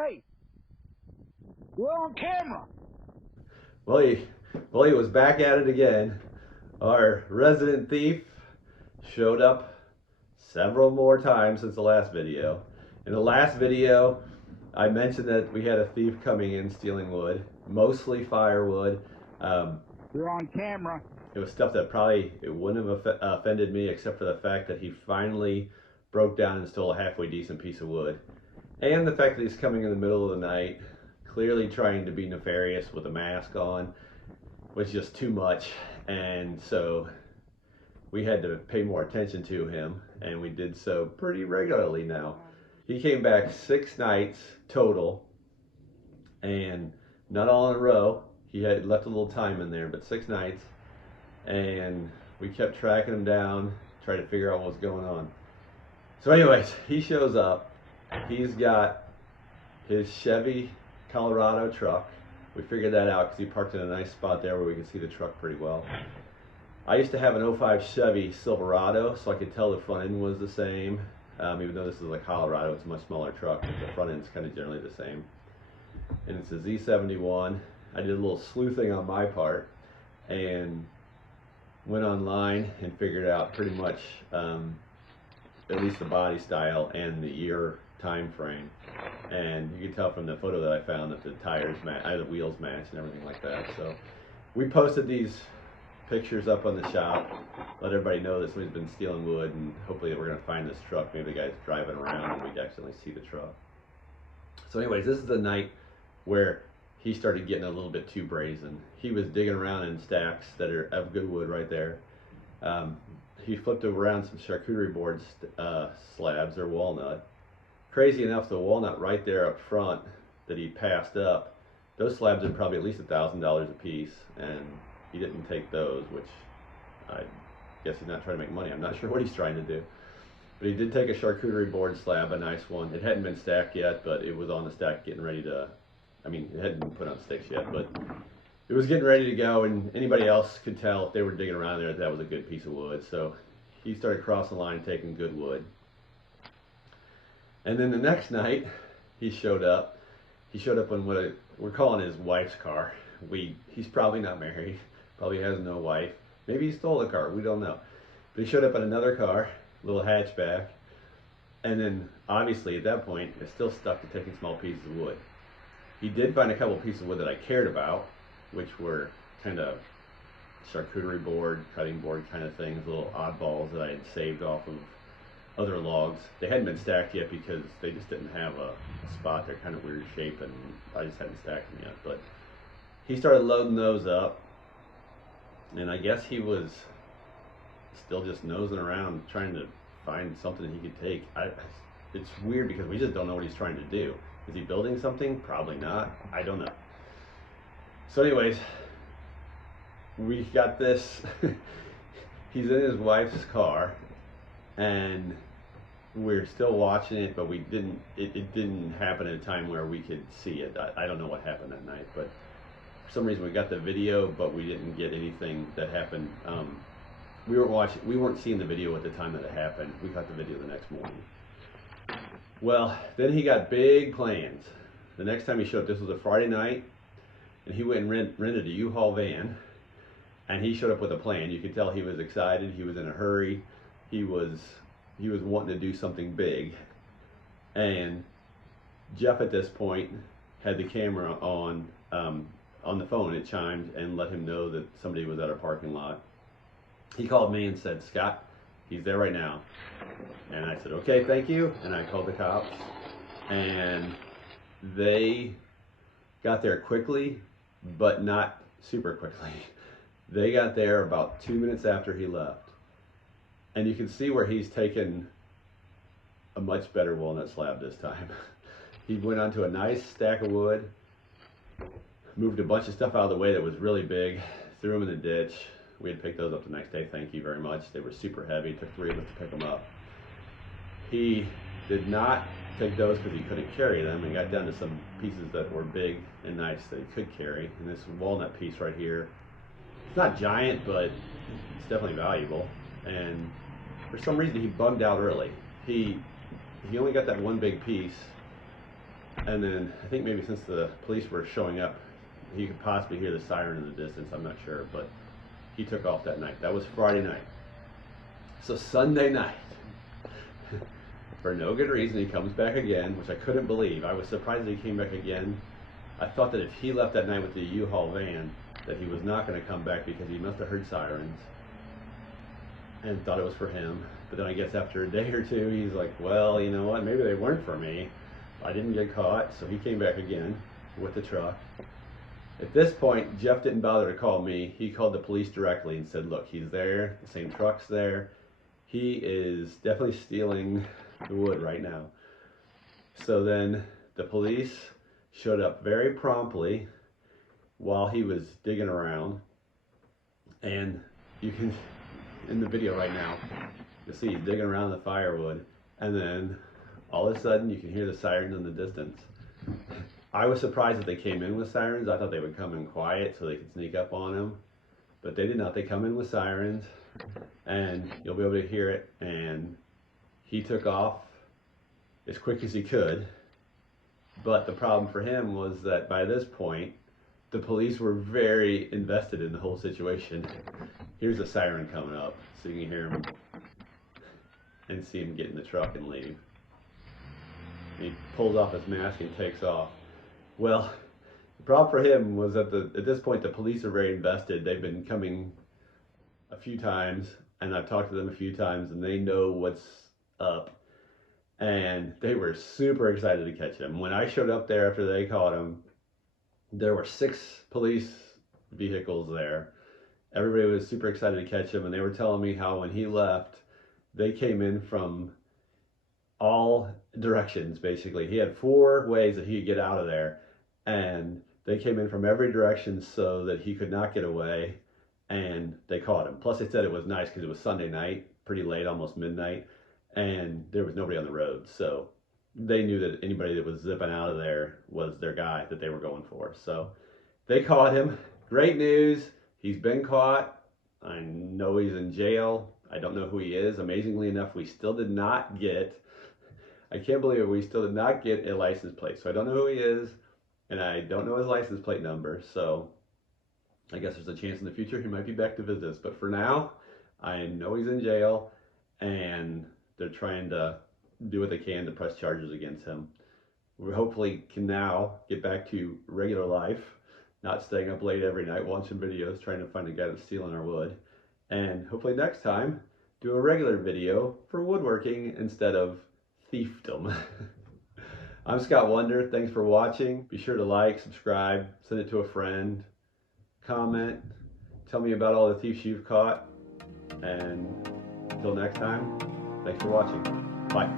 Hey, we're on camera. Well, he was back at it again. Our resident thief showed up several more times since the last video. In the last video, I mentioned that we had a thief coming in stealing wood, mostly firewood. We're on camera. It was stuff that probably it wouldn't have offended me, except for the fact that he finally broke down and stole a halfway decent piece of wood, and the fact that he's coming in the middle of the night, clearly trying to be nefarious with a mask on, was just too much. And so we had to pay more attention to him, and we did so pretty regularly now. He came back 6 nights total, and not all in a row. He had left a little time in there, but 6 nights, and we kept tracking him down, trying to figure out what was going on. So anyways, he shows up. He's got his Chevy Colorado truck. We figured that out because he parked in a nice spot there where we could see the truck pretty well. I used to have an '05 Chevy Silverado, so I could tell the front end was the same. Even though this is a Colorado, it's a much smaller truck, but the front end's kind of generally the same. And it's a Z71. I did a little sleuthing on my part and went online and figured out pretty much at least the body style and the year time frame. And you can tell from the photo that I found that the tires match, the wheels match and everything like that. So we posted these pictures up on the shop, let everybody know that somebody's been stealing wood, and hopefully we're going to find this truck. Maybe the guy's driving around and we can accidentally see the truck. So anyways, this is the night where he started getting a little bit too brazen. He was digging around in stacks that are of good wood right there. He flipped around some charcuterie board slabs, or walnut. Crazy enough, the walnut right there up front that he passed up, those slabs are probably at least $1,000 a piece, and he didn't take those, which I guess he's not trying to make money. I'm not sure what he's trying to do. But he did take a charcuterie board slab, a nice one. It hadn't been stacked yet, but it was on the stack getting ready to, it hadn't been put on sticks yet, but it was getting ready to go, and anybody else could tell if they were digging around there that was a good piece of wood. So he started crossing the line, taking good wood. And then the next night, he showed up. He showed up in what we're calling his wife's car. He's probably not married, probably has no wife. Maybe he stole the car, we don't know. But he showed up in another car, little hatchback, and then obviously at that point, it's still stuck to taking small pieces of wood. He did find a couple pieces of wood that I cared about, which were kind of charcuterie board, cutting board kind of things, little oddballs that I had saved off of other logs. They hadn't been stacked yet because they just didn't have a spot. They're kind of weird shape, and I just hadn't stacked them yet. But he started loading those up, and I guess he was still just nosing around trying to find something that he could take. It's weird because we just don't know what he's trying to do. Is he building something? Probably not. I don't know. So anyways, we got this. He's in his wife's car, and we're still watching it, but it didn't happen at a time where we could see it. I don't know what happened that night, but for some reason we got the video, but we didn't get anything that happened. We weren't seeing the video at the time that it happened. We got the video the next morning. Well, then he got big plans. The next time he showed up, this was a Friday night, and he went and rented a U-Haul van, and he showed up with a plan. You could tell he was excited. He was in a hurry. He was wanting to do something big. And Jeff at this point had the camera on the phone. It chimed and let him know that somebody was at our parking lot. He called me and said, "Scott, he's there right now." And I said, "Okay, thank you." And I called the cops, and they got there quickly, but not super quickly. They got there about 2 minutes after he left. And you can see where he's taken a much better walnut slab this time. He went onto a nice stack of wood, moved a bunch of stuff out of the way that was really big, threw them in the ditch. We had picked those up the next day, thank you very much. They were super heavy, it took 3 of us to pick them up. He did not take those because he couldn't carry them, and got down to some pieces that were big and nice that he could carry. And this walnut piece right here, it's not giant, but it's definitely valuable. And for some reason he bummed out early. He only got that one big piece, And then I think maybe since the police were showing up, he could possibly hear the siren in the distance. I'm not sure, but he took off that night. That was Friday night. So Sunday night, for no good reason, he comes back again, which I couldn't believe. I was surprised that he came back again. I thought that if he left that night with the U-Haul van, that he was not going to come back because he must have heard sirens and thought it was for him. But then I guess after a day or two, he's like, well, you know what, maybe they weren't for me. I didn't get caught, so he came back again with the truck. At this point, Jeff didn't bother to call me. He called the police directly and said, look, he's there, the same truck's there. He is definitely stealing the wood right now. So then the police showed up very promptly while he was digging around. And you can, in the video right now, you'll see he's digging around the firewood. And then all of a sudden you can hear the sirens in the distance. I was surprised that they came in with sirens. I thought they would come in quiet so they could sneak up on him. But they did not. They come in with sirens, and you'll be able to hear it. And he took off as quick as he could. But the problem for him was that by this point, the police were very invested in the whole situation. Here's a siren coming up, so you can hear him and see him get in the truck and leave. And he pulls off his mask and takes off. Well, the problem for him was that at this point the police are very invested. They've been coming a few times, and I've talked to them a few times, and they know what's up. And they were super excited to catch him. When I showed up there after they caught him, there were 6 police vehicles there. Everybody was super excited to catch him, and they were telling me how when he left, they came in from all directions, basically. He had 4 ways that he could get out of there, and they came in from every direction so that he could not get away, and they caught him. Plus, they said it was nice because it was Sunday night, pretty late, almost midnight, and there was nobody on the road, so they knew that anybody that was zipping out of there was their guy that they were going for. So they caught him. Great news. He's been caught. I know he's in jail. I don't know who he is. Amazingly enough, we still did not get, I can't believe it, we still did not get a license plate. So I don't know who he is, and I don't know his license plate number. So I guess there's a chance in the future he might be back to visit us. But for now, I know he's in jail, and they're trying to do what they can to press charges against him. We hopefully can now get back to regular life, not staying up late every night watching videos trying to find a guy that's stealing our wood. And hopefully next time, do a regular video for woodworking instead of thiefdom. I'm Scott Wonder. Thanks for watching. Be sure to like, subscribe, send it to a friend, comment, tell me about all the thieves you've caught. And until next time, thanks for watching. Bye.